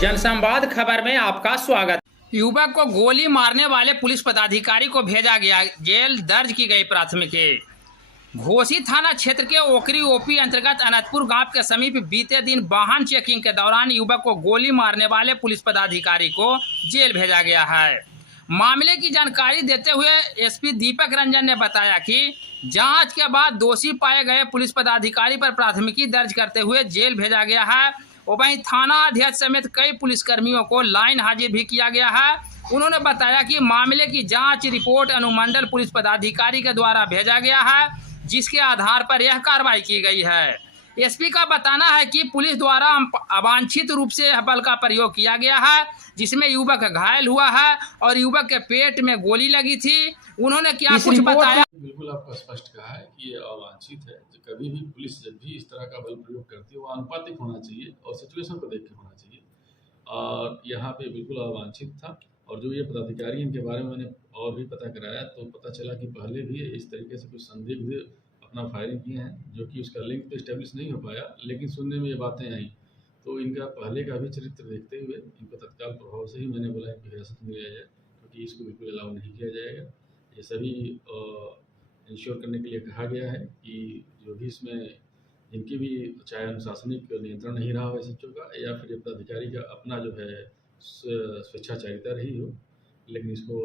जनसंवाद खबर में आपका स्वागत। युवक को गोली मारने वाले पुलिस पदाधिकारी को भेजा गया जेल, दर्ज की गई प्राथमिकी। घोसी थाना क्षेत्र के ओकरी ओपी अंतर्गत अनंतपुर गांव के समीप बीते दिन वाहन चेकिंग के दौरान युवक को गोली मारने वाले पुलिस पदाधिकारी को जेल भेजा गया है। मामले की जानकारी देते हुए एसपी दीपक रंजन ने बताया कि जांच के बाद दोषी पाए गए पुलिस पदाधिकारी पर प्राथमिकी दर्ज करते हुए जेल भेजा गया है। वहीं थाना अध्यक्ष समेत कई पुलिसकर्मियों को लाइन हाजिर भी किया गया है। उन्होंने बताया कि मामले की जांच रिपोर्ट अनुमंडल पुलिस पदाधिकारी के द्वारा भेजा गया है, जिसके आधार पर यह कार्रवाई की गई है। एसपी का बताना है कि पुलिस द्वारा अवांछित रूप से बल का प्रयोग किया गया है, जिसमें युवक घायल हुआ है और युवक के पेट में गोली लगी थी। उन्होंने क्या कुछ बताया। बिल्कुल आपका स्पष्ट कहा है कि ये अवांछित है। कभी भी पुलिस जब भी इस तरह का बल प्रयोग करती है वो अनुपातिक होना चाहिए और सिचुएशन को देख के होना चाहिए, और यहाँ पे बिल्कुल अवांछित था। और जो ये पदाधिकारी इनके बारे में मैंने और भी पता कराया तो पता चला कि पहले भी इस तरीके से कुछ संदिग्ध अपना फायरिंग किए हैं, जो कि उसका लिंक तो इस्टेब्लिश नहीं हो पाया, लेकिन सुनने में ये बातें आई। तो इनका पहले का भी चरित्र देखते हुए इनको तत्काल प्रभाव से ही मैंने बोला इनकी हिरासत में लिया जाए, क्योंकि इसको बिल्कुल अलाउ नहीं किया जाएगा। ये सभी इंश्योर करने के लिए कहा गया है कि जो भी इसमें जिनकी भी चाहे अनुशासनिक नियंत्रण नहीं रहा हो एसएचओ का या फिर पदाधिकारी का अपना जो है स्वेच्छाचारिता रही हो, लेकिन इसको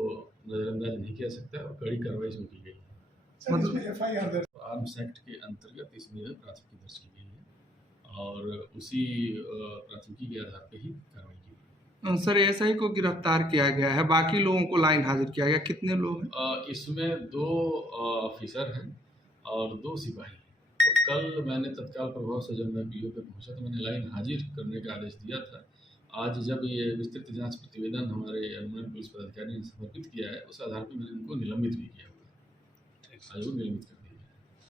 नज़रअंदाज नहीं किया सकता और कड़ी कार्रवाई इसमें की गई है। आर्म्स एक्ट के अंतर्गत इसमें प्राथमिकी दर्ज की गई है और उसी प्राथमिकी के आधार पर ही कार्रवाई की गई। सर एसआई को गिरफ्तार किया गया है, बाकी लोगों को लाइन हाजिर किया गया। कितने लोग हैं? इसमें 2 ऑफिसर हैं और 2 सिपाही। तो कल मैंने तत्काल प्रभाव से जब मैं पीओ पे पहुंचा तो मैंने लाइन हाजिर करने का आदेश दिया था। आज जब ये विस्तृत जांच प्रतिवेदन हमारे अनुमंडल पुलिस पदाधिकारी ने समर्पित किया है, उस आधार पर मैंने उनको निलंबित भी किया हुआ है। आज वो निलंबित कर